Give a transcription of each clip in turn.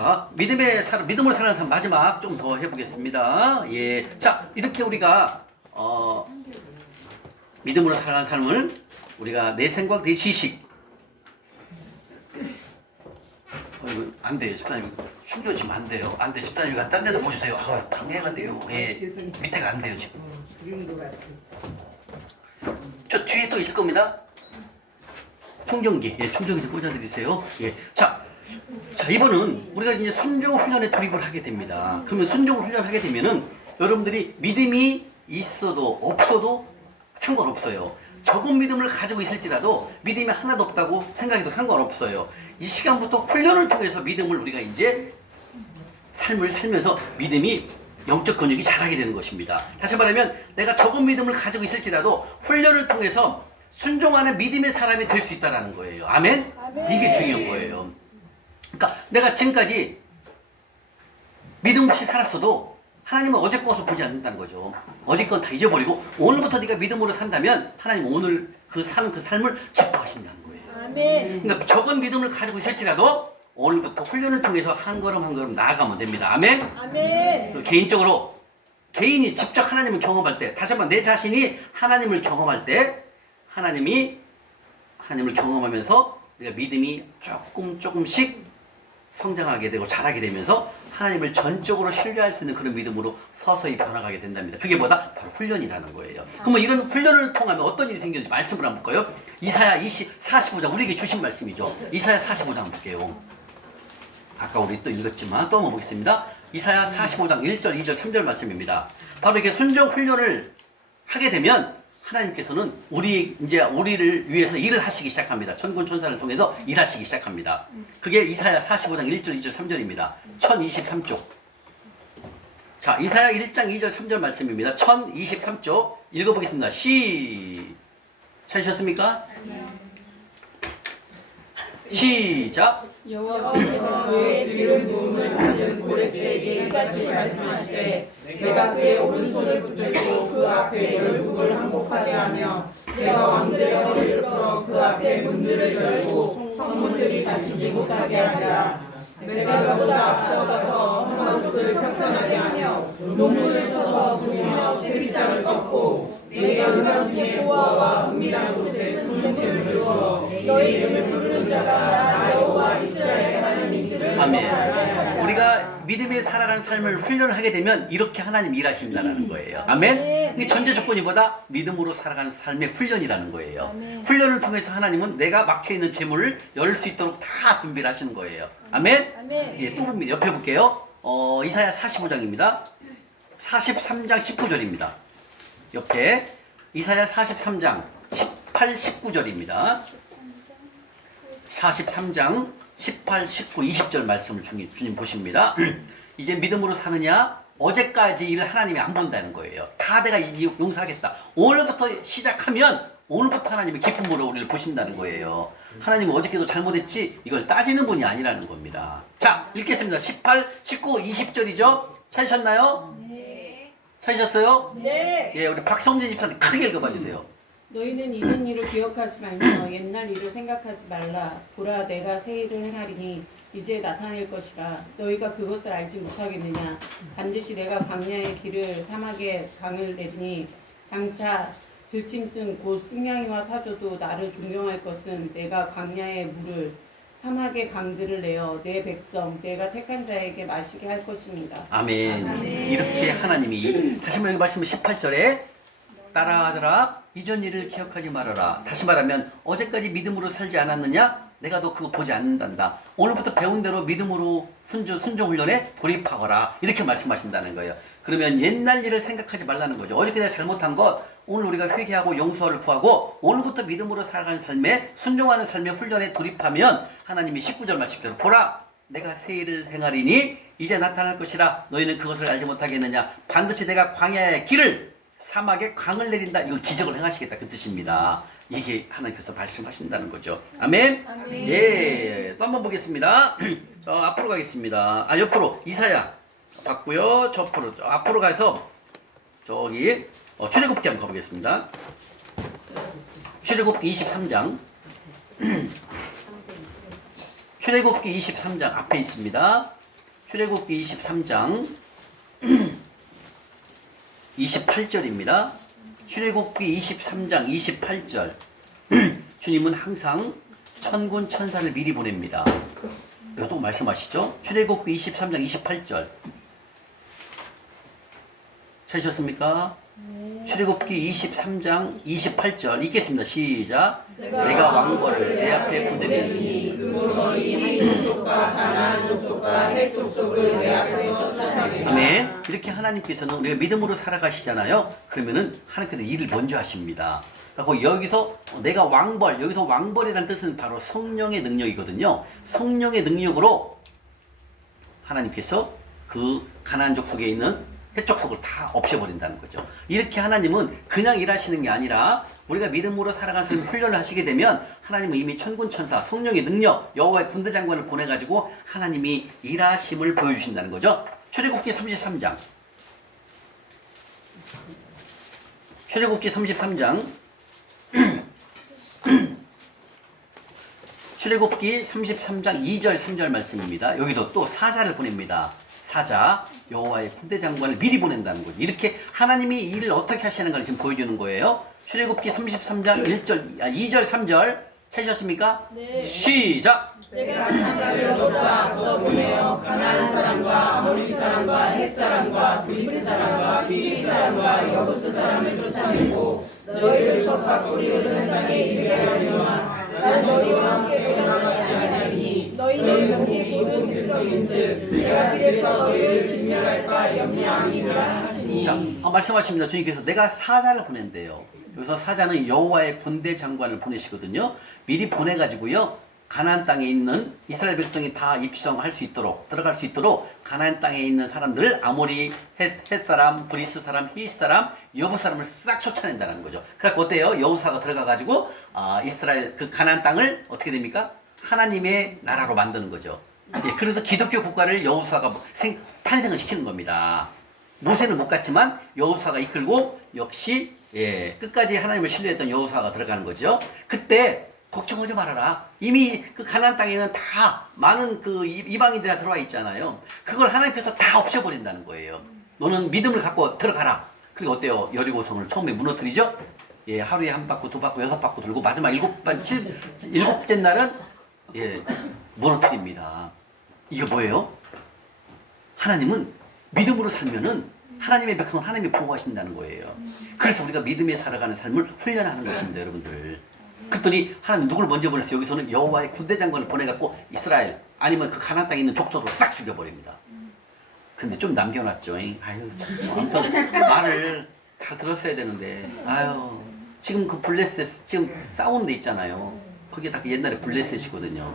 자, 믿음으로 살아가는 삶 마지막 좀 더 해보겠습니다. 예. 자, 이렇게 우리가, 믿음으로 살아가는 삶을 우리가 내 생각, 내 지식. 이거 안 돼요. 집사님. 숨겨지면 안 돼요. 안 돼. 집사님, 이거 딴 데서 보셔요. 방해가 돼요. 예. 밑에가 안 돼요, 지금. 저 뒤에 또 있을 겁니다. 충전기. 예, 충전기 좀 꽂아드리세요. 예. 자, 이번은 우리가 이제 순종 훈련에 돌입을 하게 됩니다. 그러면 순종 훈련하게 되면은 여러분들이 믿음이 있어도 없어도 상관없어요. 적은 믿음을 가지고 있을지라도 믿음이 하나도 없다고 생각해도 상관없어요. 이 시간부터 훈련을 통해서 믿음을 우리가 이제 삶을 살면서 믿음이 영적 근육이 자라게 되는 것입니다. 다시 말하면 내가 적은 믿음을 가지고 있을지라도 훈련을 통해서 순종하는 믿음의 사람이 될 수 있다는 거예요. 아멘? 아멘. 이게 중요한 거예요. 그러니까 내가 지금까지 믿음 없이 살았어도 하나님은 어제 것을 보지 않는다는 거죠. 어제 건 다 잊어버리고 오늘부터 네가 믿음으로 산다면 하나님 오늘 사는 그 삶을 기뻐하신다는 거예요. 아멘. 그러니까 적은 믿음을 가지고 있을지라도 오늘부터 훈련을 통해서 한 걸음 한 걸음 나아가면 됩니다. 아멘? 아멘. 개인적으로 개인이 직접 하나님을 경험할 때, 다시 한번 내 자신이 하나님을 경험할 때 하나님을 경험하면서 우리가 믿음이 조금씩 성장하게 되고 자라게 되면서 하나님을 전적으로 신뢰할 수 있는 그런 믿음으로 서서히 변화가게 된답니다. 그게 뭐다? 바로 훈련이라는 거예요. 그러면 이런 훈련을 통하면 어떤 일이 생기는지 말씀을 한번 볼까요? 이사야 45장 우리에게 주신 말씀이죠. 이사야 45장 볼게요. 아까 우리 또 읽었지만 또 한번 보겠습니다. 이사야 45장 1절, 2절, 3절 말씀입니다. 바로 이렇게 순종 훈련을 하게 되면 하나님께서는 우리를 위해서 일을 하시기 시작합니다. 천군 천사를 통해서 일하시기 시작합니다. 그게 이사야 45장 1절, 2절, 3절입니다. 1023쪽. 자, 이사야 1장 2절, 3절 말씀입니다. 1023쪽 읽어보겠습니다. 찾으셨습니까? 시작. 여호와께서 그의 뒤를 누움을 받은 고레스에게 이같이 말씀하시되 내가 그의 오른손을 붙들고 그 앞에 열국을 항복하게 하며 내가 왕들의 허리를 풀어 그 앞에 문들을 열고 성문들이 닫히지 못하게 하리라. 내가 그보다 앞서가서 험한 곳을 평탄하게 하며 농문을 쳐서 부수며 세리장을 꺾고 내가 음란 중에 보아와 은밀한 곳에 숨은 죄를 주어 너희 이름을 부르는 자가 나 여호와 이스라엘 하나님인 줄을 아멘. 우리가 믿음에 살아가는 삶을 훈련하게 되면 이렇게 하나님 일하신다는 거예요. 아멘. 이 전제 조건이 뭐다? 믿음으로 살아가는 삶의 훈련이라는 거예요. 아멘. 훈련을 통해서 하나님은 내가 막혀있는 재물을 열 수 있도록 다 준비를 하시는 거예요. 아멘. 아멘. 예, 또 봅니다. 옆에 볼게요. 이사야 45장입니다. 43장 19절입니다. 옆에 이사야 43장 18, 19절입니다. 43장 18, 19, 20절 말씀을 주님 보십니다. 이제 믿음으로 사느냐? 어제까지 일을 하나님이 안 본다는 거예요. 다 내가 용서하겠다. 오늘부터 시작하면 오늘부터 하나님이 기쁨으로 우리를 보신다는 거예요. 하나님은 어저께도 잘못했지 이걸 따지는 분이 아니라는 겁니다. 자, 읽겠습니다. 18, 19, 20절이죠? 찾으셨나요? 네. 찾으셨어요? 네. 예, 우리 박성진 집사님 크게 읽어봐 주세요. 너희는 이전 일을 기억하지 말며 옛날 일을 생각하지 말라. 보라, 내가 새 일을 행하리니 이제 나타낼 것이라. 너희가 그것을 알지 못하겠느냐. 반드시 내가 광야의 길을 사막에 강을 내리니 장차 들짐승 곧 승냥이와 타조도 나를 존경할 것은 내가 광야의 물을 사막의 강들을 내어 내 백성 내가 택한 자에게 마시게 할 것입니다. 아멘. 아멘. 이렇게 하나님이 다시 한번 여기 말씀 18절에 따라하더라 이전 일을 기억하지 말아라. 다시 말하면 어제까지 믿음으로 살지 않았느냐? 내가 너 그거 보지 않는단다. 오늘부터 배운 대로 믿음으로 순종 훈련에 돌입하거라. 이렇게 말씀하신다는 거예요. 그러면 옛날 일을 생각하지 말라는 거죠. 어저께 내가 잘못한 것 오늘 우리가 회개하고 용서를 구하고 오늘부터 믿음으로 살아가는 삶에 순종하는 삶의 훈련에 돌입하면 하나님이 19절 말씀대로 보라 내가 새 일을 행하리니 이제 나타날 것이라 너희는 그것을 알지 못하겠느냐. 반드시 내가 광야의 길을 사막에 강을 내린다. 이걸 기적을 행하시겠다 그 뜻입니다. 이게 하나님께서 말씀하신다는 거죠. 아멘. 아멘. 예, 또 한번 보겠습니다. 저 앞으로 가겠습니다. 옆으로 이사야 봤고요. 저 앞으로 가서 저기 출애굽기 한번 가보겠습니다. 출애굽기 23장. 출애굽기 23장 앞에 있습니다. 출애굽기 23장 28절입니다. 출애굽기 23장 28절. 주님은 항상 천군 천사를 미리 보냅니다. 이것도 말씀하시죠. 출애굽기 23장 28절. 찾으셨습니까? 출애굽기 23장 28절 읽겠습니다. 시작. 내가 왕벌을 내 앞에 보내리니 그 머리 한 족속과 가나안 족속과 헷 족속을 내 앞에서 쫓아내리라. 아멘. 이렇게 하나님께서는 우리가 믿음으로 살아가시잖아요. 그러면은 하나님께서 일을 먼저 하십니다. 그리고 여기서 내가 왕벌, 여기서 왕벌이라는 뜻은 바로 성령의 능력이거든요. 성령의 능력으로 하나님께서 그 가나안 족속에 있는 헷 족속을 다 없애버린다는 거죠. 이렇게 하나님은 그냥 일하시는 게 아니라 우리가 믿음으로 살아가는 삶을 훈련을 하시게 되면 하나님은 이미 천군 천사, 성령의 능력, 여호와의 군대 장관을 보내가지고 하나님이 일하심을 보여주신다는 거죠. 출애굽기 33장. 출애굽기 33장. 출애굽기 33장 2절 3절 말씀입니다. 여기도 또 사자를 보냅니다. 사자, 여호와의 군대 장관을 미리 보낸다는 거죠. 이렇게 하나님이 일을 어떻게 하시는 걸 지금 보여주는 거예요. 출애굽기 33장 2절 3절 찾으셨습니까? 네. 시작. 내가 사자를 너보다 앞서 보내어 가나안 사람과 아모리 사람과 헷 사람과 브리스 사람과 히비 사람과 여부스 사람을 쫓아내고 너희를 저 가꾸리 흐르는 땅에 이르게 하려니와 난 너희와 함께 떠나가지 아니하리니 너희는 능히 고든 들썩인즉 내가 길에서 너희를 진멸할까 염려함이니라 하시니. 자, 말씀하십니다. 주님께서 내가 사자를 보낸대요. 여기서 사자는 여호와의 군대 장관을 보내시거든요. 미리 보내가지고요. 가나안 땅에 있는 이스라엘 백성이 다 입성할 수 있도록 들어갈 수 있도록 가나안 땅에 있는 사람들을 아모리, 헷 사람, 브리스 사람, 히스 사람, 여부 사람을 싹 쫓아낸다는 거죠. 그래서 어때요? 여호사가 들어가가지고 이스라엘 그 가나안 땅을 어떻게 됩니까? 하나님의 나라로 만드는 거죠. 예, 그래서 기독교 국가를 여호사가 탄생을 시키는 겁니다. 모세는 못 갔지만 여호사가 이끌고 역시 끝까지 하나님을 신뢰했던 여호사가 들어가는 거죠. 그때 걱정하지 말아라. 이미 그 가나안 땅에는 다 많은 그 이방인들이 들어와 있잖아요. 그걸 하나님께서 다 없애버린다는 거예요. 너는 믿음을 갖고 들어가라. 그리고 어때요? 여리고성을 처음에 무너뜨리죠? 예, 하루에 한 바퀴, 두 바퀴, 여섯 바퀴 돌고 마지막 일곱째 날은 무너뜨립니다. 이게 뭐예요? 하나님은 믿음으로 살면은 하나님의 백성을 하나님이 보호하신다는 거예요. 그래서 우리가 믿음에 살아가는 삶을 훈련하는 것입니다, 여러분들. 그랬더니 하나님 누굴 먼저 보냈어요? 여기서는 여호와의 군대 장관을 보내갖고 이스라엘 아니면 그 가나안 땅에 있는 족속을 싹 죽여버립니다. 근데 좀 남겨놨죠. 아유 참, 아무튼 말을 다 들었어야 되는데 아유 지금 그 블레셋 지금 싸우는 데 있잖아요. 그게 다 그 옛날에 블레셋이거든요.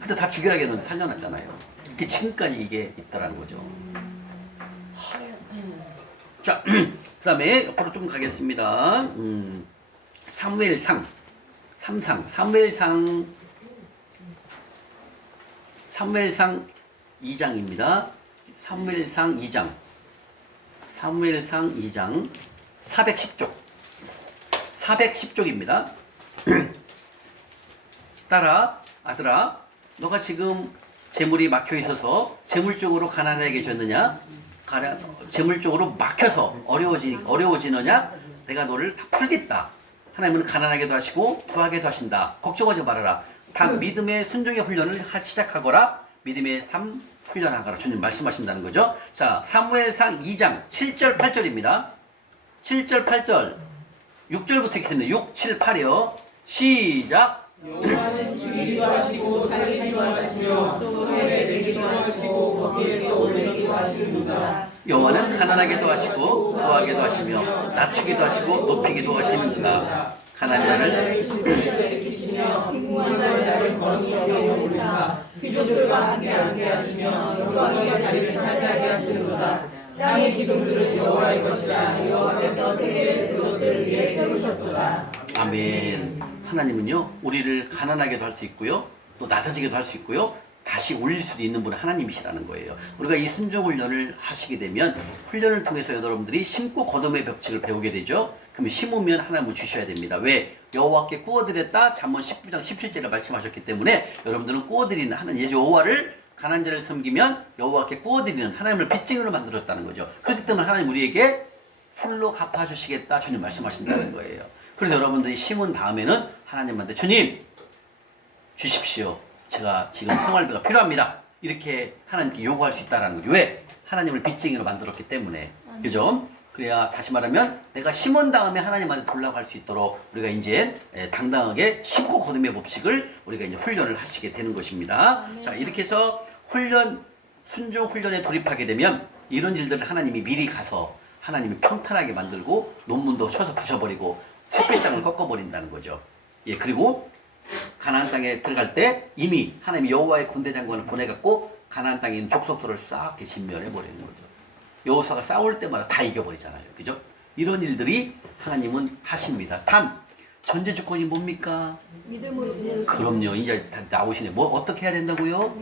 그때 다 죽여라게 했는데 살려놨잖아요. 그게 지금까지 이게 있다라는 거죠. 자, 그 다음에 옆으로 좀 가겠습니다. 사무엘상 3상, 사무엘상 2장입니다. 사무엘상 2장, 410쪽, 410쪽입니다. 딸아, 아들아, 너가 지금 재물이 막혀 있어서 재물 쪽으로 가난하게 계셨느냐? 재물 쪽으로 막혀서 어려워지느냐? 내가 너를 다 풀겠다. 하나님은 가난하게도 하시고 부하게도 하신다. 걱정하지 말아라. 다 믿음의 순종의 훈련을 시작하거라. 믿음의 삶 훈련하거라. 주님 말씀하신다는 거죠. 자, 사무엘상 2장 7절 8절입니다. 7절 8절 6절부터 읽겠습니다. 6, 7, 8이요. 시작. 여호와는 죽이기도 하시고 살리기도 하시며 소멸에 내기도 하시고 거기에서 올리기도 하시는구나. 여호와는 가난하게도 하시고 부하게도 하시며 낮추기도 하시고 높이기도 하시는구나. 가난한 자를 일으키시며 빈궁한 자를 거룩히 세우사 귀족들과 함께 하시며 영광의 자리를 차지하게 하시는구나. 땅의 기둥들은 여호와의 것이라. 여호와께서 세계를 그것들을 위해 세우셨도다. 아멘. 하나님은요 우리를 가난하게도 할 수 있고요 또 낮아지게도 할 수 있고요 다시 올릴 수도 있는 분은 하나님이시라는 거예요. 우리가 이 순종 훈련을 하시게 되면 훈련을 통해서 여러분들이 심고 거둠의 법칙을 배우게 되죠. 그러면 심으면 하나님을 주셔야 됩니다. 왜? 여호와께 구워드렸다 잠언 19장 17절에 말씀하셨기 때문에 여러분들은 구워드리는 하나님 여호와를 가난한 자를 섬기면 여호와께 구워드리는 하나님을 빚쟁이로 만들었다는 거죠. 그렇기 때문에 하나님 우리에게 풀로 갚아주시겠다 주님 말씀하신다는 거예요. 그래서 여러분들이 심은 다음에는 하나님한테 주님 주십시오. 제가 지금 생활비가 필요합니다. 이렇게 하나님께 요구할 수 있다는 거죠. 왜? 하나님을 빚쟁이로 만들었기 때문에. 그죠? 그래야 다시 말하면 내가 심은 다음에 하나님한테 돌라고 할 수 있도록 우리가 이제 당당하게 심고 거둠의 법칙을 우리가 이제 훈련을 하시게 되는 것입니다. 자, 이렇게 해서 순종 훈련에 돌입하게 되면 이런 일들을 하나님이 미리 가서 하나님이 평탄하게 만들고 논문도 쳐서 부셔버리고 샛별장을 꺾어버린다는 거죠. 예, 그리고 가나안 땅에 들어갈 때 이미 하나님이 여호와의 군대 장관을 보내갖고 가나안 땅에 있는 족속들을 싹 진멸해 버리는 거죠. 여호수아가 싸울 때마다 다 이겨버리잖아요. 그죠? 이런 일들이 하나님은 하십니다. 단 전제 조건이 뭡니까? 믿음으로. 그럼요. 이제 다 나오시네. 뭐 어떻게 해야 된다고요?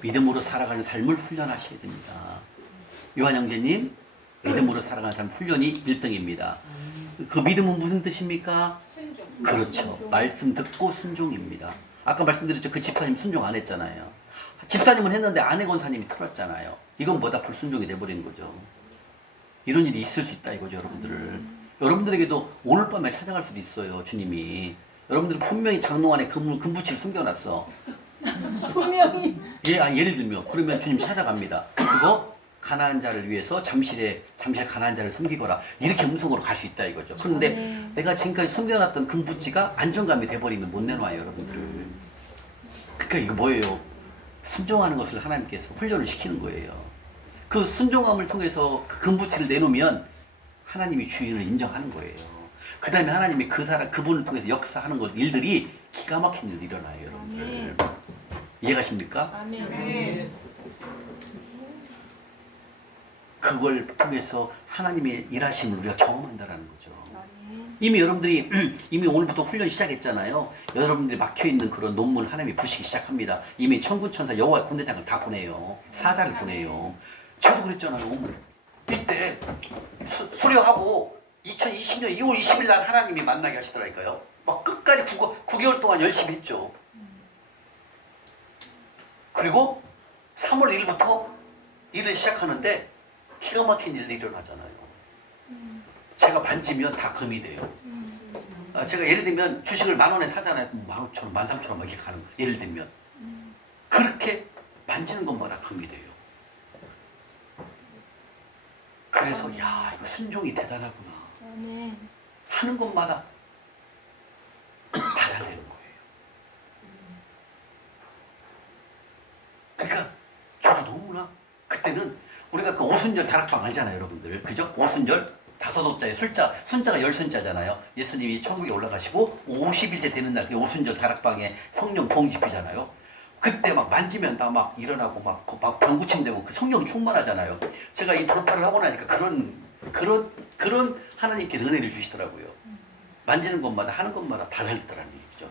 믿음으로 살아가는 삶을 훈련하셔야 됩니다. 요한 형제님, 믿음으로 살아가는 삶 훈련이 1등입니다. 그 믿음은 무슨 뜻입니까? 순종. 그렇죠. 말씀 듣고 순종입니다. 아까 말씀드렸죠. 그 집사님 순종 안 했잖아요. 집사님은 했는데 아내 권사님이 틀었잖아요. 이건 뭐다 불순종이 돼버린 거죠. 이런 일이 있을 수 있다 이거죠, 여러분들. 여러분들에게도 오늘 밤에 찾아갈 수도 있어요, 주님이. 여러분들이 분명히 장롱 안에 금부치를 숨겨놨어. 분명히. 예를 들면 그러면 주님 찾아갑니다. 그리고 가난한 자를 위해서 잠실 가난한 자를 섬기거라. 이렇게 음성으로 갈 수 있다 이거죠. 그런데 내가 지금까지 숨겨놨던 금부치가 안정감이 돼버리면 못 내놔요, 여러분들. 그러니까 이거 뭐예요? 순종하는 것을 하나님께서 훈련을 시키는 거예요. 그 순종함을 통해서 그 금부치를 내놓으면 하나님이 주인을 인정하는 거예요. 그 다음에 하나님이 그분을 통해서 역사하는 일들이 기가 막힌 일이 일어나요, 여러분들. 이해가십니까? 아멘. 그걸 통해서 하나님의 일하심을 우리가 경험한다는 거죠. 이미 여러분들이 이미 오늘부터 훈련 시작했잖아요. 여러분들이 막혀있는 그런 논문을 하나님이 부시기 시작합니다. 이미 천군천사 여호와 군대장을 다 보내요. 사자를 보내요. 저도 그랬잖아요. 이때 수료하고 2020년 2월 20일 날 하나님이 만나게 하시더라니까요. 막 끝까지 9개월 동안 열심히 했죠. 그리고 3월 1일부터 일을 시작하는데 기가 막힌 일이 일어나잖아요. 제가 만지면 다 금이 돼요. 제가 예를 들면 주식을 10,000원에 사잖아요. 15,000원, 13,000원 막 이렇게 가는 거. 예를 들면 그렇게 만지는 것마다 금이 돼요. 그래서 야 이거 순종이 대단하구나. 하는 것마다 다 잘 되는 거예요. 그러니까 저도 너무나 그때는 우리가 그 오순절 다락방 알잖아요, 여러분들. 그죠? 오순절 5호자에 순자가 10순자잖아요. 예수님이 천국에 올라가시고 50일째 되는 날 그 오순절 다락방에 성령 부흥 집회잖아요. 그때 막 만지면 다 막 일어나고 막 병고침 되고 그 성령 충만하잖아요. 제가 이 돌파를 하고 나니까 그런 하나님께 은혜를 주시더라고요. 만지는 것마다 하는 것마다 다 잘 됐더라는 얘기죠.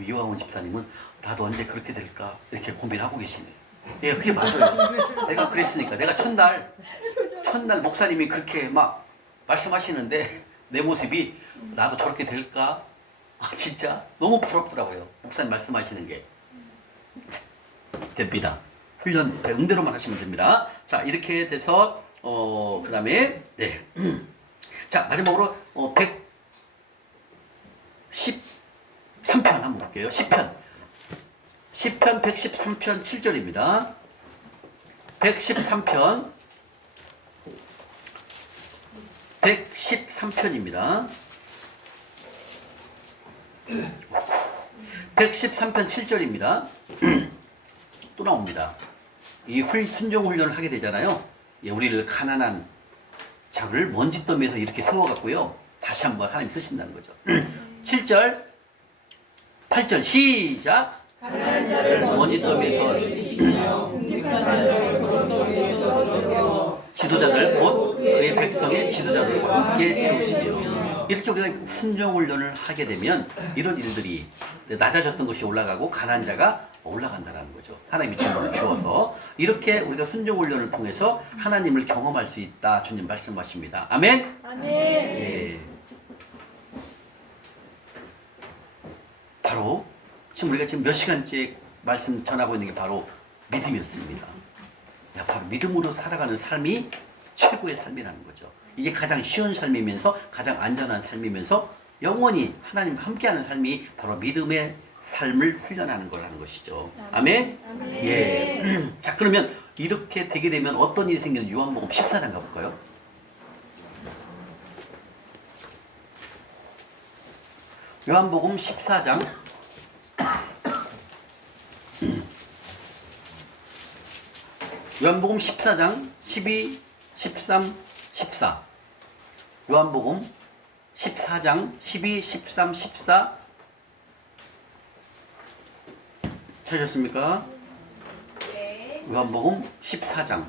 이화원 집사님은 나도 언제 그렇게 될까 이렇게 고민하고 계시네. 예, 그게 맞아요. 내가 그랬으니까 내가 첫날 목사님이 그렇게 막 말씀하시는데 내 모습이 나도 저렇게 될까? 아, 진짜 너무 부럽더라고요. 목사님 말씀하시는 게. 됩니다. 훈련 응대로만 하시면 됩니다. 자, 이렇게 돼서 그 다음에 네. 자, 마지막으로 113편 한번 볼게요. 10편 113편 7절입니다. 113편입니다. 113편 7절입니다. 또 나옵니다. 이 순종 훈련을 하게 되잖아요. 예, 우리를 가난한 자를 먼지더미에서 이렇게 세워갖고요. 다시 한번 하나님 쓰신다는 거죠. 7절, 8절 시작. 가난한 자를 먼지더미에서 드시며 궁핍한 자를 거룩더미에서 세워 지도자들 곧 그의 백성의 지도자들과 함께 세우시며. 이렇게 우리가 순종훈련을 하게 되면 이런 일들이 낮아졌던 것이 올라가고 가난한 자가 올라간다는 거죠. 하나님이 주권을 주어서 이렇게 우리가 순종훈련을 통해서 하나님을 경험할 수 있다. 주님 말씀하십니다. 아멘. 아멘. 예. 바로 지금 우리가 지금 몇 시간째 말씀 전하고 있는 게 바로 믿음이었습니다. 야, 바로 믿음으로 살아가는 삶이 최고의 삶이라는 거죠. 이게 가장 쉬운 삶이면서 가장 안전한 삶이면서 영원히 하나님과 함께하는 삶이 바로 믿음의 삶을 훈련하는 거라는 것이죠. 아멘? 예. 자, 그러면 이렇게 되게 되면 어떤 일이 생기는 요한복음 14장 가볼까요? 요한복음 14장 요한복음 14장 12, 13, 14 요한복음 14장 12, 13, 14 찾으셨습니까? 네. 요한복음 14장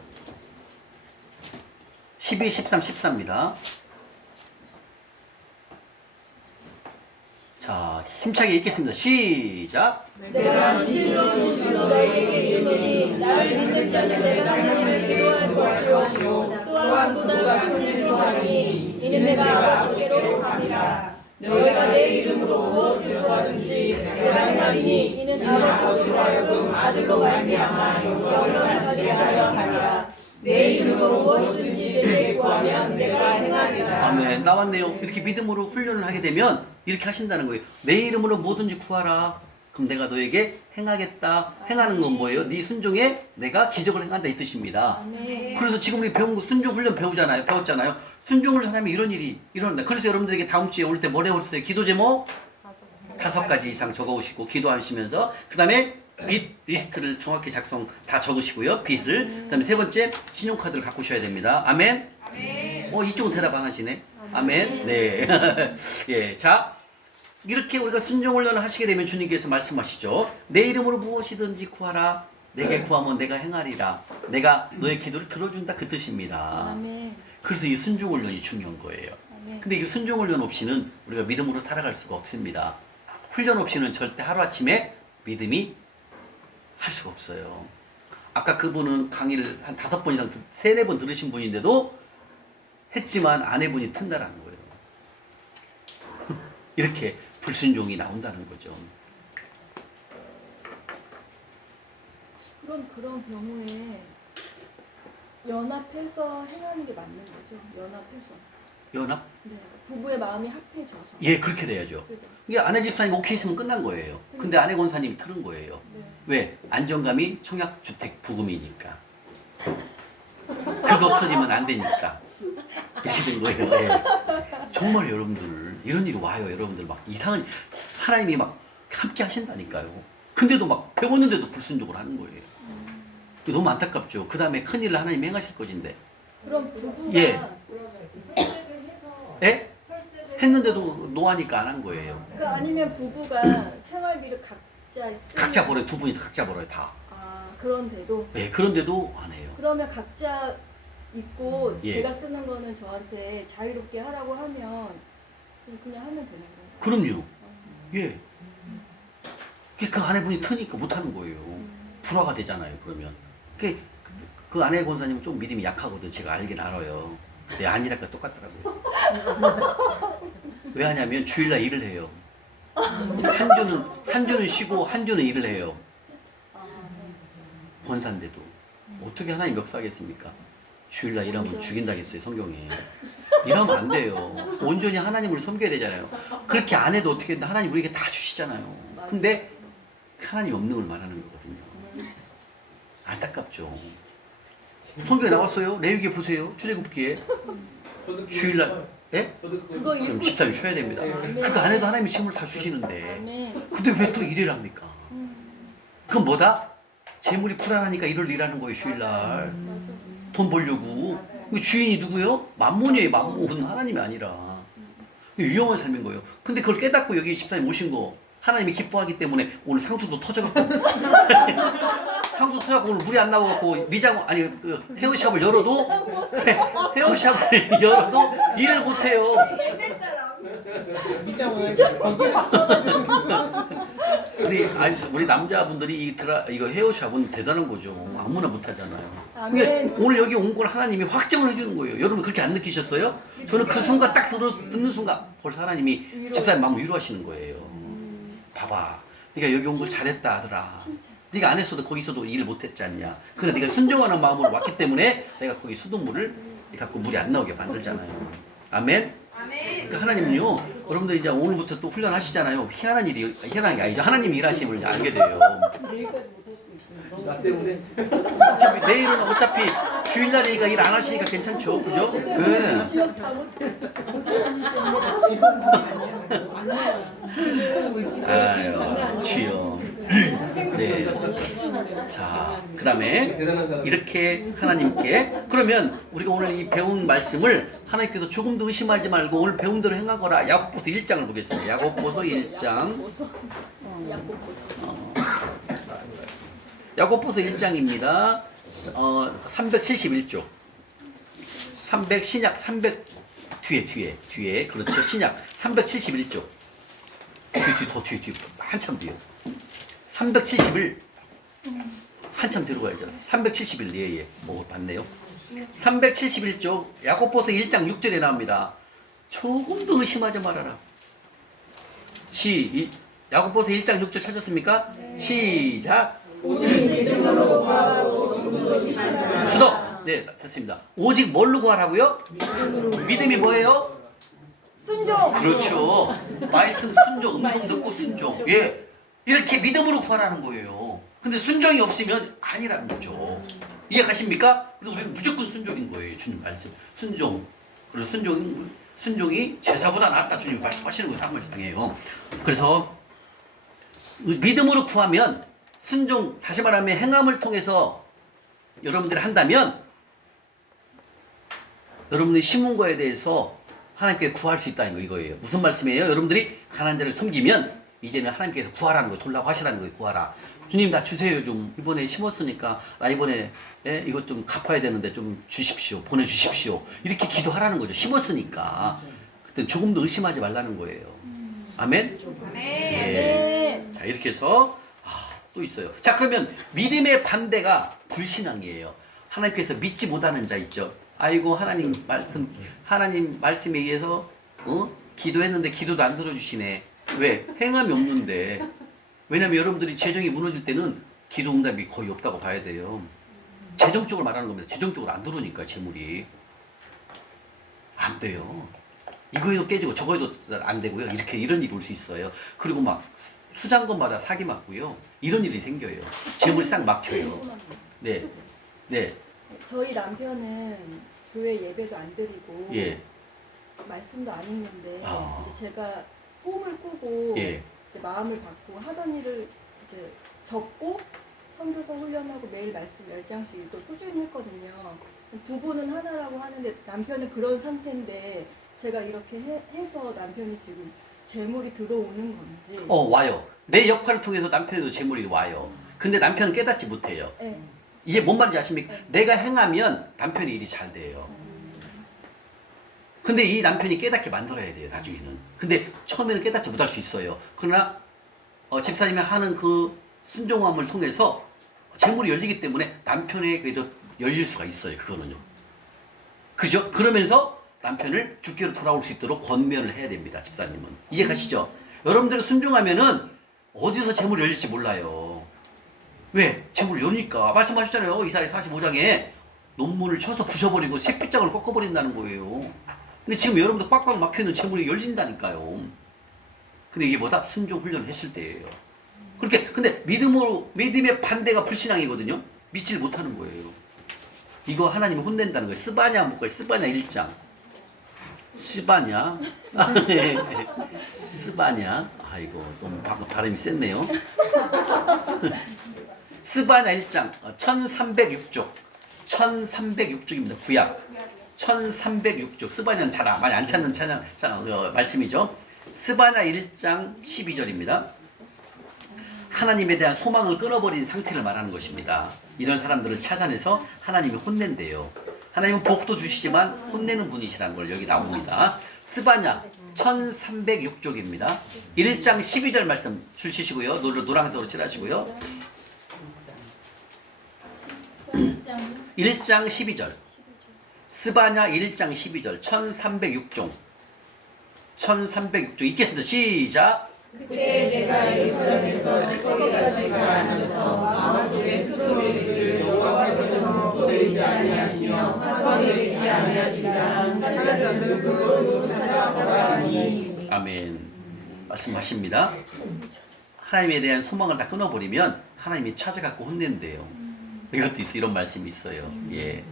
12, 13, 14입니다. 자, 힘차게 읽겠습니다. 시작! 내가 진실로 너희에게 이르노니 나를 믿는 자는 내가 하나님을 기도할 것이요 또한 그보다 큰 일도 하리니 이는 내가 아버지께로 가리라. 너희가 내 이름으로 무엇을 구하든지 내가 행하리니 이는 아버지로 하여금 아들로 말미암아 영원하게 하려 함이라. 내 이름으로 무엇이든지 내게 구하면 내가 행하리라. 아멘. 나왔네요. 이렇게 믿음으로 훈련을 하게 되면 이렇게 하신다는 거예요. 내 이름으로 뭐든지 구하라. 그럼 내가 너에게 행하겠다. 행하는 건 뭐예요? 네 순종에 내가 기적을 행한다 이 뜻입니다. 그래서 지금 우리 배운 거 순종 훈련 배웠잖아요. 순종 훈련하면 이런 일이 일어난다. 그래서 여러분들에게 다음 주에 올 때 뭐래 오셨어요? 기도 제목 5가지 이상 적어오시고 기도하시면서 그 다음에 빚 리스트를 정확히 작성 다 적으시고요. 빚을. 그 다음에 세 번째 신용카드를 갖고 오셔야 됩니다. 아멘. 아멘. 이쪽은 대답 안 하시네. 아멘. 네. 예. 자, 이렇게 우리가 순종 훈련을 하시게 되면 주님께서 말씀하시죠. 내 이름으로 무엇이든지 구하라. 내게 구하면 내가 행하리라. 내가 너의 기도를 들어준다 그 뜻입니다. 그래서 이 순종 훈련이 중요한 거예요. 근데 이 순종 훈련 없이는 우리가 믿음으로 살아갈 수가 없습니다. 훈련 없이는 절대 하루아침에 믿음이 할 수가 없어요. 아까 그분은 강의를 한 5번 이상 3, 4번 들으신 분인데도 했지만 아내분이 튼다라는 거예요. 이렇게 불순종이 나온다는 거죠. 그럼 그런 경우에 연합해서 행하는 게 맞는 거죠? 연합해서. 연합? 네. 부부의 마음이 합해져서. 예, 그렇게 돼야죠. 그죠? 이게 아내 집사님 오케이 했으면 끝난 거예요. 근데 아내 권사님이 틀은 거예요. 네. 왜? 안정감이 청약주택 부금이니까. 그거 없어지면 안 되니까. 이렇게 된 거예요. 예. 정말 여러분들 이런 일이 와요. 여러분들 막 이상한 하나님이 막 함께 하신다니까요. 근데도 막 배웠는데도 불순종을 하는 거예요. 너무 안타깝죠. 그 다음에 큰일을 하나님이 행하실 것인데. 그럼 부부가 예. 그러면 설득을 해서 예? 설득을 했는데도 노하니까 안 한 거예요. 그 아니면 부부가 생활비를 각자 각자 벌어요. 두 분이서 각자 벌어요. 다. 그런데도 예, 그런데도 안 해요. 그러면 각자 있고 예. 제가 쓰는 거는 저한테 자유롭게 하라고 하면 그냥 하면 되는 거예요. 그럼요. 예. 그 아내분이 트니까 못하는 거예요. 불화가 되잖아요. 그러면. 그 아내 권사님은 좀 믿음이 약하거든. 제가 알긴 알아요. 근데 아니랄까 똑같더라고요. 왜 하냐면 주일날 일을 해요. 한 주는 쉬고 한 주는 일을 해요. 권사인데도. 어떻게 하나님 역사하겠습니까? 주일날 일하면 죽인다겠어요. 성경에. 이러면 안 돼요. 온전히 하나님을 섬겨야 되잖아요. 그렇게 안 해도 어떻게 했는데 하나님 우리에게 다 주시잖아요. 근데 하나님 없는 걸 말하는 거거든요. 안타깝죠. 성경에 나왔어요. 레위기에 보세요. 출애굽기에 주일날 예? 그거 그럼 읽고 집사님 쉬어야 됩니다. 그거 안 해도 하나님이 책임을 다 주시는데 아멘. 근데 왜 또 일을 합니까? 그건 뭐다? 재물이 불안하니까 일을 일하는 거예요. 주일날 돈 벌려고. 그 주인이 누구요? 만몬이에요. 만몬. 하나님이 아니라 위험한 삶인 거예요. 근데 그걸 깨닫고 여기 집사님 오신 거 하나님이 기뻐하기 때문에 오늘 상수도 터져갖고 상수 터져갖고 오늘 물이 안 나와갖고 그 헤어샵을 열어도 헤어샵을 열어도 일을 못해요. 우리 남자분들이 이거 헤어샵은 대단한 거죠. 아무나 못하잖아요. 아멘. 오늘 여기 온 걸 하나님이 확증을 해주는 거예요. 여러분 그렇게 안 느끼셨어요? 저는 그 순간 딱 듣는 순간 벌써 하나님이 집사님 마음을 위로하시는 거예요. 봐봐. 네가 여기 온 걸 잘했다 하더라. 칭찬. 네가 안 했어도 거기서도 일 못했지 않냐. 근데 네가 순종하는 마음으로 왔기 때문에 내가 거기 수돗물을 갖고 물이 안 나오게 만들잖아요. 아멘. 아멘. 그러니까 하나님은요, 여러분들 이제 오늘부터 또 훈련하시잖아요. 희한한 일이 희한한 게 아니죠. 하나님 일하심을 이제 알게 돼요. 내일까지 못할 수 있어요. 나 때문에 어차피 내일은 어차피 주일날이니까 일 안 하시니까 괜찮죠, 그죠? 네. 시험 다 못해. 아유, 주여. 네. 자, 그 다음에 대단하다. 이렇게 하나님께 그러면 우리가 오늘 이 배운 말씀을 하나님께서 조금 더 의심하지 말고 오늘 배운 대로 행하거라. 야고보서 1장을 보겠습니다. 야고보서 1장. 야고보서 1장입니다. 371쪽. 300 신약 300 뒤에 그렇죠. 신약 371쪽. 뒤 한참 뒤요. 371 한참 뒤로 가야죠. 371 예. 뭐 봤네요. 371쪽 야고보서 1장 6절에 나옵니다. 조금 더 의심하지 말아라. 야고보서 1장 6절 찾았습니까? 시작. 오직 믿음으로 구하고 조금도 의심하지 말라. 수덕. 네, 됐습니다. 오직 뭘로 구하라고요? 믿음이 뭐예요? 순종. 그렇죠. 말씀 순종, 음성 듣고 순종. 예. 이렇게 믿음으로 구하라는 거예요. 근데 순종이 없으면 아니라는 거죠. 이해가십니까? 그래서 우리는 무조건 순종인 거예요. 주님 말씀. 순종. 그리고 순종이 제사보다 낫다. 주님 말씀하시는 거 상관이상해요. 그래서 믿음으로 구하면 순종, 다시 말하면 행함을 통해서 여러분들이 한다면 여러분들이 심은 거에 대해서 하나님께 구할 수 있다는 거 이거예요. 무슨 말씀이에요? 여러분들이 가난한 자를 섬기면 이제는 하나님께서 구하라는 거예요. 돌라고 하시라는 거예요. 구하라. 주님 나 주세요. 좀 이번에 심었으니까 나 이번에 이것 좀 갚아야 되는데 좀 주십시오. 보내주십시오. 이렇게 기도하라는 거죠. 심었으니까. 그때 조금 더 의심하지 말라는 거예요. 아멘? 아멘. 예. 자 이렇게 해서 또 있어요. 자 그러면 믿음의 반대가 불신앙이에요. 하나님께서 믿지 못하는 자 있죠. 아이고 하나님 말씀에 의해서 기도했는데 기도도 안 들어주시네. 왜? 행함이 없는데. 왜냐면 여러분들이 재정이 무너질 때는 기도 응답이 거의 없다고 봐야 돼요. 재정적으로 말하는 겁니다. 재정적으로 안 들어오니까 재물이 안 돼요. 이거에도 깨지고 저거에도 안 되고요. 이런 일이 올 수 있어요. 그리고 막 수장권마다 사기 맞고요. 이런 일이 생겨요. 재물이 싹 막혀요. 네, 네, 저희 남편은 교회 예배도 안 드리고 예, 말씀도 안 읽는데 아. 이제 제가 꿈을 꾸고 예. 이제 마음을 받고 하던 일을 이제 접고 선교사 훈련하고 매일 말씀 10장씩 이걸 꾸준히 했거든요. 부부는 하나라고 하는데 남편은 그런 상태인데 제가 이렇게 해서 남편이 지금 재물이 들어오는 건지. 와요. 내 역할을 통해서 남편에도 재물이 와요. 근데 남편은 깨닫지 못해요. 네. 이게 뭔 말인지 아십니까? 내가 행하면 남편의 일이 잘 돼요. 근데 이 남편이 깨닫게 만들어야 돼요, 나중에는. 근데 처음에는 깨닫지 못할 수 있어요. 그러나 집사님이 하는 그 순종함을 통해서 재물이 열리기 때문에 남편의 그래도 열릴 수가 있어요, 그거는요. 그죠? 그러면서 남편을 주께로 돌아올 수 있도록 권면을 해야 됩니다, 집사님은. 이해 가시죠? 여러분들이 순종하면은 어디서 재물이 열릴지 몰라요. 왜? 재물이 열리니까. 말씀하셨잖아요. 이사야 45장에 논문을 쳐서 부셔버리고 새pit장을 꺾어버린다는 거예요. 근데 지금 여러분들 꽉꽉 막혀있는 재물이 열린다니까요. 근데 이게 뭐다? 순종 훈련을 했을 때예요. 그렇게 근데 믿음의 반대가 불신앙이거든요. 믿지를 못하는 거예요. 이거 하나님이 혼낸다는 거예요. 스바냐 볼까요? 스바냐 1장. 스바냐. 스바냐. 아이고 너무 방금 발음이 셌네요. 스바냐 1장 1306쪽. 1306쪽입니다. 구약. 1306쪽. 스바냐는 잘 많이 안 찾는 말씀이죠. 스바냐 1장 12절입니다. 하나님에 대한 소망을 끊어버린 상태를 말하는 것입니다. 이런 사람들을 찾아내서 하나님이 혼낸대요. 하나님은 복도 주시지만 혼내는 분이시라는 걸 여기 나옵니다. 스바냐 1306쪽입니다. 1장 12절 말씀 줄 치시고요. 노란색으로 칠하시고요. 1장 12절. 스바냐 1장 12절 1306종 1306종 읽겠습니다. 시작. 그때 내가 예루살렘에서 찌꺼기같이 가라앉아서 마음속에 스스로 이르기를 여호와께서 또 내리지 아니하시며 하도 내리지 아니하시리라 하는 자들 그로 찾아가라 하니. 아멘. 말씀하십니다. 하나님에 대한 소망을 다 끊어버리면 하나님이 찾아갖고 혼낸대요. 이것도 있어, 이런 말씀이 있어요. 예.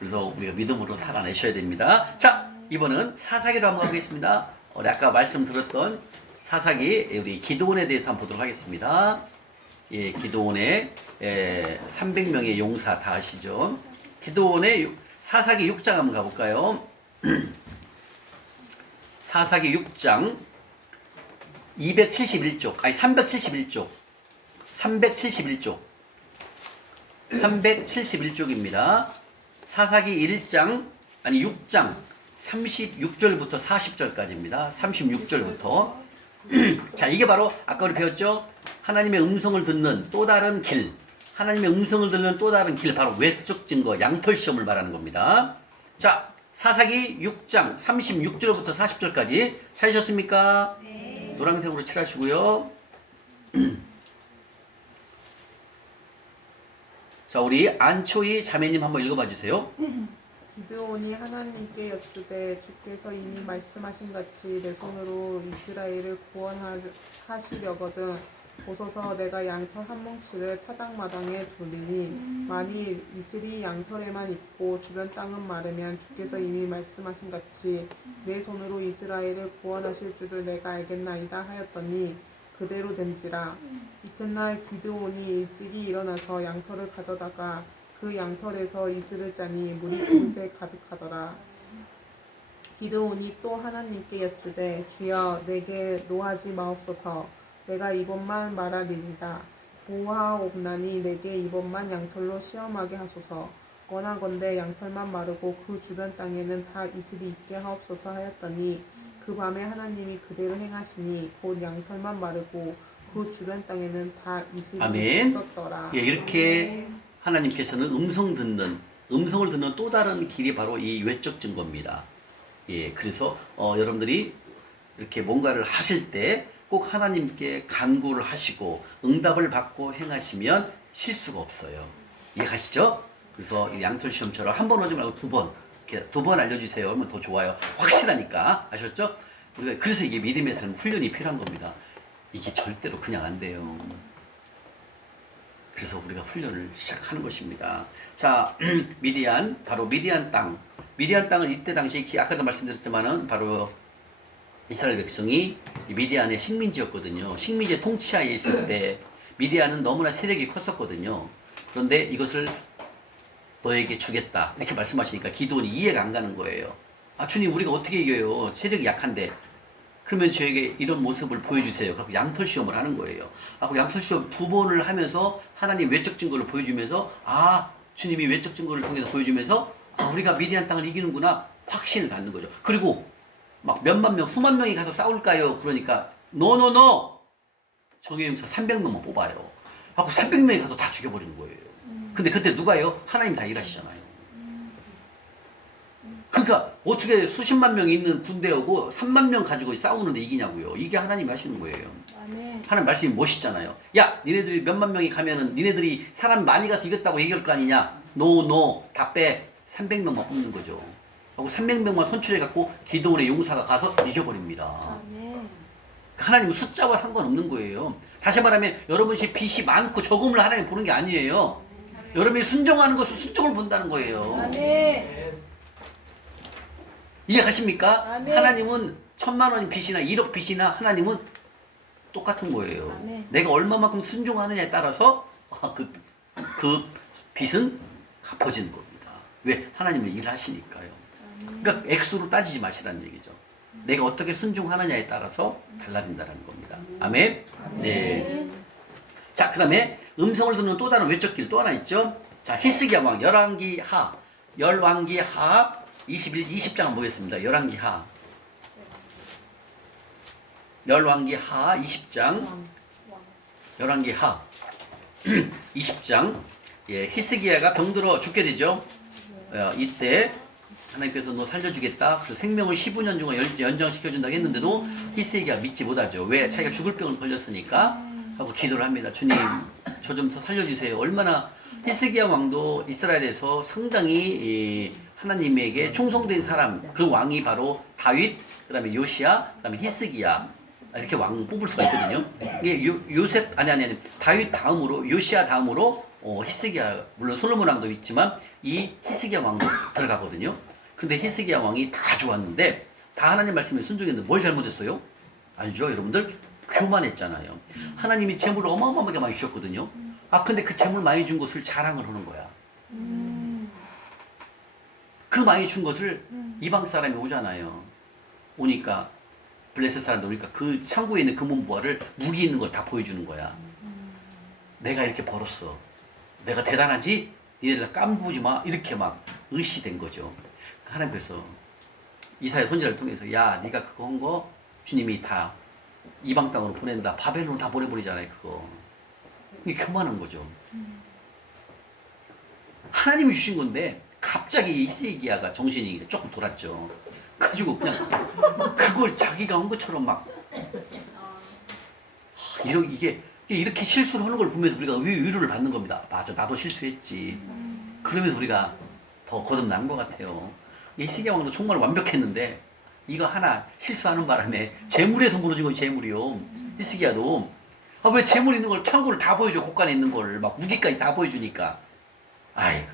그래서 우리가 믿음으로 살아내셔야 됩니다. 자, 이번은 사사기로 한번 가보겠습니다. 우리 아까 말씀 들었던 사사기, 우리 기드온에 대해서 한번 보도록 하겠습니다. 예, 기드온의 300명의 용사 다 아시죠? 기드온의 사사기 6장 한번 가볼까요? 사사기 6장 271쪽, 아니 371쪽, 371쪽, 371쪽입니다. 사사기 1장, 아니 6장 36절부터 40절까지입니다. 36절부터. 자, 이게 바로 아까 우리 배웠죠? 하나님의 음성을 듣는 또 다른 길, 하나님의 음성을 듣는 또 다른 길, 바로 외적 증거, 양털 시험을 말하는 겁니다. 자, 사사기 6장 36절부터 40절까지 찾으셨습니까? 네. 노란색으로 칠하시고요. 자, 우리 안초희 자매님 한번 읽어봐 주세요. 기드온이 하나님께 여쭈되 주께서 이미 말씀하신 같이 내 손으로 이스라엘을 구원하시려거든 보소서 내가 양털 한 뭉치를 타작마당에 두리니 만일 이슬이 양털에만 있고 주변 땅은 마르면 주께서 이미 말씀하신 같이 내 손으로 이스라엘을 구원하실 줄을 내가 알겠나이다 하였더니 그대로 된지라. 이튿날 기드온이 일찍이 일어나서 양털을 가져다가 그 양털에서 이슬을 짜니 물이 그릇에 가득하더라. 기드온이 또 하나님께 여쭈되 주여 내게 노하지 마옵소서. 내가 이번만 말하리이다. 보아옵나니 내게 이번만 양털로 시험하게 하소서. 원하건대 양털만 마르고 그 주변 땅에는 다 이슬이 있게 하옵소서 하였더니 그 밤에 하나님이 그대로 행하시니 곧 양털만 마르고 그 주변 땅에는 다 이슬이 아멘. 있었더라. 예, 이렇게 하나님께서는 음성을 듣는 또 다른 길이 바로 이 외적 증거입니다. 예, 그래서 여러분들이 이렇게 뭔가를 하실 때 꼭 하나님께 간구를 하시고 응답을 받고 행하시면 실수가 없어요. 이해가시죠? 그래서 이 양털 시험처럼 한 번 오지 말고 두 번 알려주세요. 그러면 더 좋아요. 확실하니까. 아셨죠? 우리가 그래서 이게 믿음의 삶 훈련이 필요한 겁니다. 이게 절대로 그냥 안 돼요. 그래서 우리가 훈련을 시작하는 것입니다. 자, 미디안, 바로 미디안 땅. 미디안 땅은 이때 당시 아까도 말씀드렸지만은 바로 이스라엘 백성이 미디안의 식민지였거든요. 식민지의 통치하에 있을 때 미디안은 너무나 세력이 컸었거든요. 그런데 이것을 너에게 주겠다 이렇게 말씀하시니까 기드온이 이해가 안 가는 거예요. 아, 주님 우리가 어떻게 이겨요? 세력이 약한데. 그러면 저에게 이런 모습을 보여주세요. 그리고 양털 시험을 하는 거예요. 그 양털 시험 2번을 하면서 하나님 외적 증거를 보여주면서 주님이 외적 증거를 통해서 보여주면서 우리가 미디안 땅을 이기는구나 확신을 갖는 거죠. 그리고 막 몇만 명, 수만 명이 가서 싸울까요? 그러니까 노노노 정예 용사 300명만 뽑아요. 300명이 가서 다 죽여버리는 거예요. 근데 그때 누가요? 하나님 다 일하시잖아요. 그러니까 어떻게 수십만 명이 있는 군대하고 3만 명 가지고 싸우는데 이기냐고요. 이게 하나님이 하시는 거예요. 아멘. 하나님 말씀이 멋있잖아요. 야, 니네들이 몇만 명이 가면은 니네들이 사람 많이 가서 이겼다고 얘기할 거 아니냐? 노, 다 빼. 300명만 뽑는 거죠. 하고 300명만 선출해갖고 기드온의 용사가 가서 이겨버립니다. 아멘. 하나님은 숫자와 상관없는 거예요. 다시 말하면 여러분이 빚이 많고 적음을 하나님 보는 게 아니에요. 여러분이 순종하는 것을 순종을 본다는 거예요. 아멘. 이해가십니까? 아멘. 하나님은 1000만 원인 빚이나 1억 빚이나 하나님은 똑같은 거예요. 아멘. 내가 얼마만큼 순종하느냐에 따라서 그 빚은 갚아지는 겁니다. 왜? 하나님은 일하시니까요. 그러니까 액수로 따지지 마시라는 얘기죠. 내가 어떻게 순종하느냐에 따라서 달라진다는 겁니다. 아멘? 네. 자, 그 다음에 음성을 듣는 또 다른 외적 길 또 하나 있죠. 자, 히스기야 왕 열왕기 하 20장 한번 보겠습니다. 열왕기 하 20장 열왕기 하 20장 예, 히스기야가 병들어 죽게 되죠. 이때 하나님께서 너 살려주겠다. 그래서 생명을 15년 동안 연장시켜준다고 했는데도 히스기야가 믿지 못하죠. 왜? 자기가 죽을 병을 걸렸으니까 하고 기도를 합니다. 주님, 저 좀 더 살려주세요. 얼마나 히스기야 왕도 이스라엘에서 상당히 하나님에게 충성된 사람, 그 왕이 바로 다윗, 그 다음에 요시야, 그 다음에 히스기야, 이렇게 왕 뽑을 수가 있거든요. 이게 아니 다윗 다음으로, 요시야 다음으로 히스기야, 물론 솔로몬 왕도 있지만 이 히스기야 왕도 들어가거든요. 근데 히스기야 왕이 다 좋았는데 다 하나님 말씀에 순종했는데 뭘 잘못했어요? 알죠, 여러분들? 교만했잖아요. 하나님이 재물을 어마어마하게 많이 주셨거든요. 근데 그 재물 많이 준 것을 자랑을 하는 거야. 그 많이 준 것을 이방 사람이 오잖아요. 오니까 블레셋 사람들 오니까 그 창고에 있는 금은보화를 무기 있는 걸 다 보여주는 거야. 내가 이렇게 벌었어. 내가 대단하지? 니네들 깜보지 마. 이렇게 막 의시된 거죠. 하나님께서 이사야 선지자를 통해서 야, 네가 그거 한 거 주님이 다 이방 땅으로 보낸다. 바벨론 다 보내버리잖아요. 그거. 이게 교만한 거죠. 하나님이 주신 건데 갑자기 히스기야가 정신이 조금 돌았죠. 가지고 그냥 그걸 자기가 한 것처럼 막 이게 이렇게 실수를 하는 걸 보면서 우리가 위로를 받는 겁니다. 맞아, 나도 실수했지. 그러면서 우리가 더 거듭난 것 같아요. 히스기야 왕도 정말 완벽했는데 이거 하나 실수하는 바람에 재물에서 무너진 건 재물이요. 히스기야도 왜 재물 있는 걸 창고를 다 보여줘. 곳간에 있는 걸 막 무기까지 다 보여주니까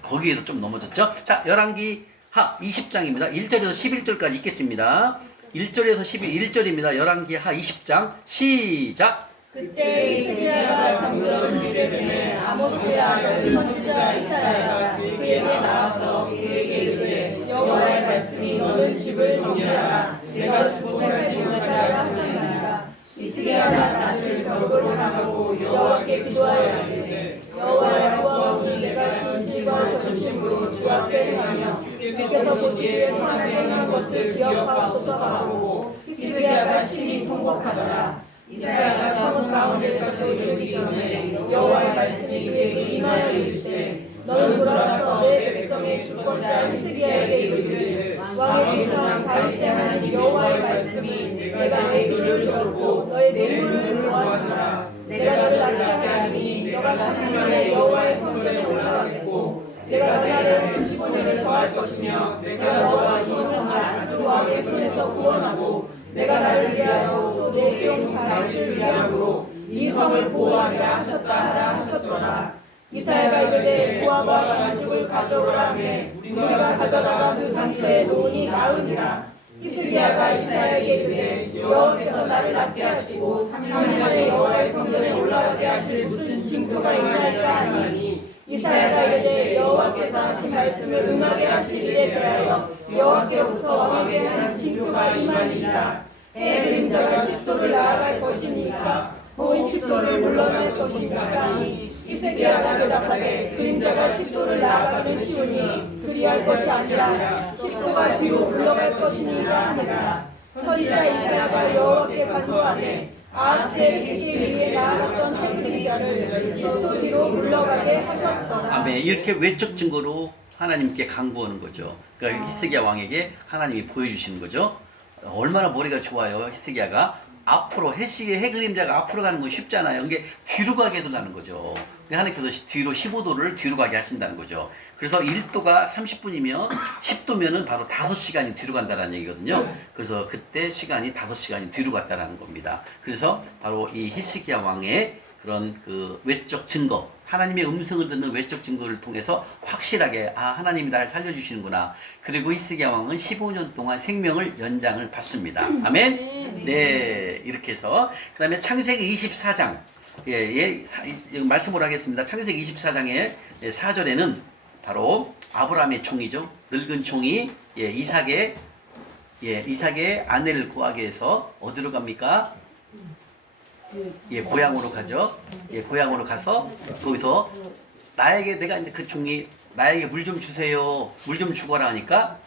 거기에서 좀 넘어졌죠. 자, 열왕기 하 20장입니다. 1절에서 11절까지 읽겠습니다. 1절에서 11절입니다. 열왕기 하 20장 시작. 그때 히스기야가 병들어 죽기 때문에 아모스의 아들 선지자 이사야가 그에게 나와서 그에게 이르되 여호와의 말씀이 너는 집을 정리하라. 내가 죽고 살 때마다 하셨나이다. 히스기야가 낯을 벽으로 향하고 여호와께 기도하여 이르되 여호와여 구하오니 내가 진실과 전심으로 주 앞에 행하며 주께서 보시기에 선하게 행한 것을 기억하고서 하고 히스기야가 심히 통곡하더라. 이사야가 성읍 가운데서도 이르기 전에 여호와의 말씀이 그에게 임하여 이르시되 너는 돌아가서 내 백성의 주권자 히스기야에게 이르기를 왕의 조상 다윗의 하나님 여호와의 말씀이 내가 내 귀를 들었고 너의 뇌물을 보아하노라. 내가 너를 낫게 하리니 너가 자생만에 여호와의 성전에 올라가겠고 내가 너를 15년을 더할 것이며 내가 너와 이 성을 아수르 왕의 손에서 구원하고 내가 나를 위하여 또 내 종 다윗을 위하여 이 성을 보호하리라 하셨다 하라 하셨더라. 이사야가 이르되 부하와 반죽을 가져오라 하매 우리가 가져다가 그 상처에 놓으니 나으니라. 히스기야가 이사야에게 이르되 여호와께서 나를 낫게 하시고 3일 만에 여호와의 성전에 올라가게 하실 무슨 징조가 있나이까 하니 이사야가 이르되 여호와께서 하신 말씀을 응하게 하실 일에 대하여 여호와께로부터 왕에게 하는 징조가 임하리라. 해 그림자가 10도를 나아갈 것이니까 본 10도를 물러날 것이니까 하니 히스기야가 대답하되 그림자가 10도를 나아가는 시오니 그리할 것이 아니라 10도가 뒤로 물러갈 것이니까 하느라. 선지자 이사야가 여호와께 간구하되 아하스의 계시에 위해 나아갔던 해 그림자를 10도 뒤로 물러가게 하셨더라. 아멘. 이렇게 외적 증거로 하나님께 간구하는 거죠. 그러니까 히스기야 왕에게 하나님이 보여주시는 거죠. 얼마나 머리가 좋아요. 히스기야가 앞으로 해 그림자가 앞으로 가는 건 쉽잖아요. 이게 뒤로 가게 해달라는 거죠. 하나님께서 뒤로 15도를 뒤로 가게 하신다는 거죠. 그래서 1도가 30분이면 10도면은 바로 5시간이 뒤로 간다는 얘기거든요. 그래서 그때 시간이 5시간이 뒤로 갔다라는 겁니다. 그래서 바로 이 히스기야 왕의 그런 그 외적 증거, 하나님의 음성을 듣는 외적 증거를 통해서 확실하게 하나님이 나를 살려주시는구나. 그리고 히스기야 왕은 15년 동안 생명을 연장을 받습니다. 아멘. 네, 이렇게 해서 그 다음에 창세기 24장 말씀을 하겠습니다. 창세기 24장의 4절에는 바로 아브라함의 총이죠. 늙은 총이 이삭의 아내를 구하기 위해서 어디로 갑니까? 고향으로 가죠. 고향으로 가서 거기서 내가 이제 그 종이 나에게 물 좀 주세요. 물 좀 주거라 하니까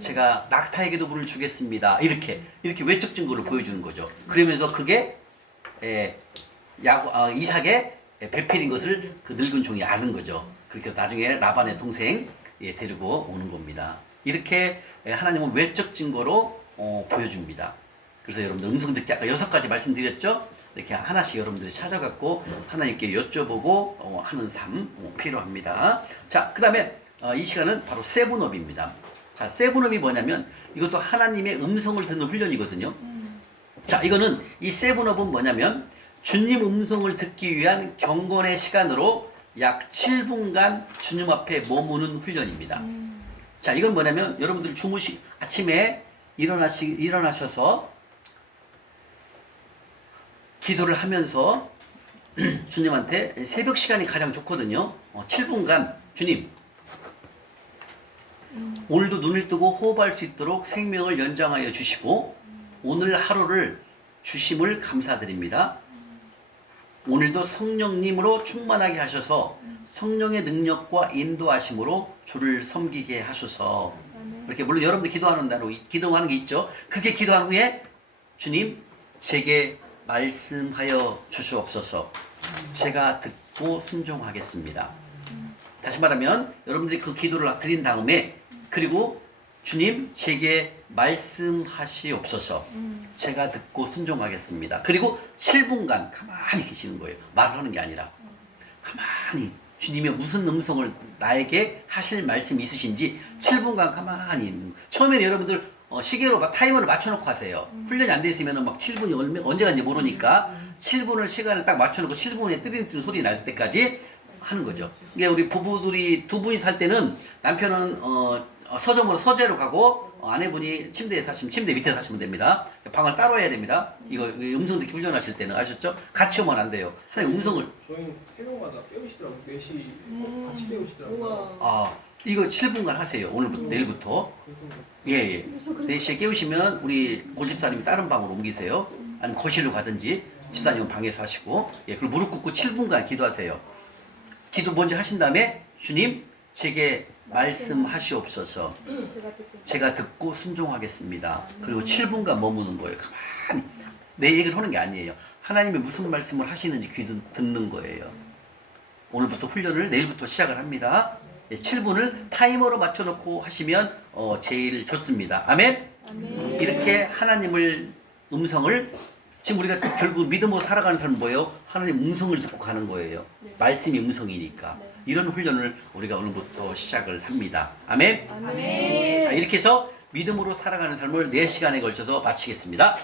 제가 낙타에게도 물을 주겠습니다. 이렇게 외적 증거를 보여주는 거죠. 그러면서 그게 이삭의 배필인 것을 그 늙은 종이 아는 거죠. 그렇게 나중에 라반의 동생 데리고 오는 겁니다. 이렇게 하나님은 외적 증거로 보여줍니다. 그래서 여러분들 음성 듣기 아까 6가지 말씀드렸죠? 이렇게 하나씩 여러분들이 찾아갖고 하나님께 여쭤보고 하는 삶 필요합니다. 자, 그 다음에 이 시간은 바로 세븐업입니다. 자, 세븐업이 뭐냐면 이것도 하나님의 음성을 듣는 훈련이거든요. 자, 이거는 이 세븐업은 뭐냐면 주님 음성을 듣기 위한 경건의 시간으로 약 7분간 주님 앞에 머무는 훈련입니다. 자, 이건 뭐냐면 여러분들 아침에 일어나셔서 기도를 하면서 주님한테 새벽 시간이 가장 좋거든요. 7분간 주님 오늘도 눈을 뜨고 호흡할 수 있도록 생명을 연장하여 주시고 오늘 하루를 주심을 감사드립니다. 오늘도 성령님으로 충만하게 하셔서 성령의 능력과 인도하심으로 주를 섬기게 하소서. 이렇게 물론 여러분들 기도하는 게 있죠. 그렇게 기도한 후에 주님 제게 말씀하여 주시옵소서. 제가 듣고 순종하겠습니다. 다시 말하면 여러분들이 그 기도를 드린 다음에 그리고 주님 제게 말씀하시옵소서. 제가 듣고 순종하겠습니다. 그리고 7분간 가만히 계시는 거예요. 말을 하는 게 아니라 가만히 주님의 무슨 음성을 나에게 하실 말씀이 있으신지 7분간 가만히. 처음에는 여러분들 시계로 타이머를 맞춰놓고 하세요. 훈련이 안 돼 있으면 막 7분이 언제 간지 모르니까 7분을 시간을 딱 맞춰놓고 7분에 띠리띠리 소리 날 때까지 하는 거죠. 이게 우리 부부들이 두 분이 살 때는 남편은 서재로 가고 아내분이 침대 밑에 사시면 됩니다. 방을 따로 해야 됩니다. 이거 음성 듣기 훈련하실 때는 아셨죠? 같이 오면 안 돼요. 하나님 음성을 저희 새벽마다 깨우시더라고요. 4시 같이 깨우시더라고요. 우와. 이거 7분간 하세요. 오늘부터 내일부터. 예. 4시에 깨우시면 우리 고집사님이 다른 방으로 옮기세요. 아니면 거실로 가든지 집사님은 방에서 하시고 그리고 무릎 꿇고 7분간 기도하세요. 기도 먼저 하신 다음에 주님 제게 말씀하시옵소서. 제가 듣고 순종하겠습니다. 그리고 7분간 머무는 거예요. 가만히 내 얘기를 하는 게 아니에요. 하나님이 무슨 말씀을 하시는지 귀 듣는 거예요. 오늘부터 훈련을 내일부터 시작을 합니다. 7분을 타이머로 맞춰놓고 하시면 제일 좋습니다. 아멘? 이렇게 하나님을 음성을 지금 우리가 결국 믿음으로 살아가는 사람은 뭐예요? 하나님 음성을 듣고 가는 거예요. 말씀이 음성이니까. 이런 훈련을 우리가 오늘부터 시작을 합니다. 아멘? 아멘. 자, 이렇게 해서 믿음으로 살아가는 삶을 4시간에 걸쳐서 마치겠습니다.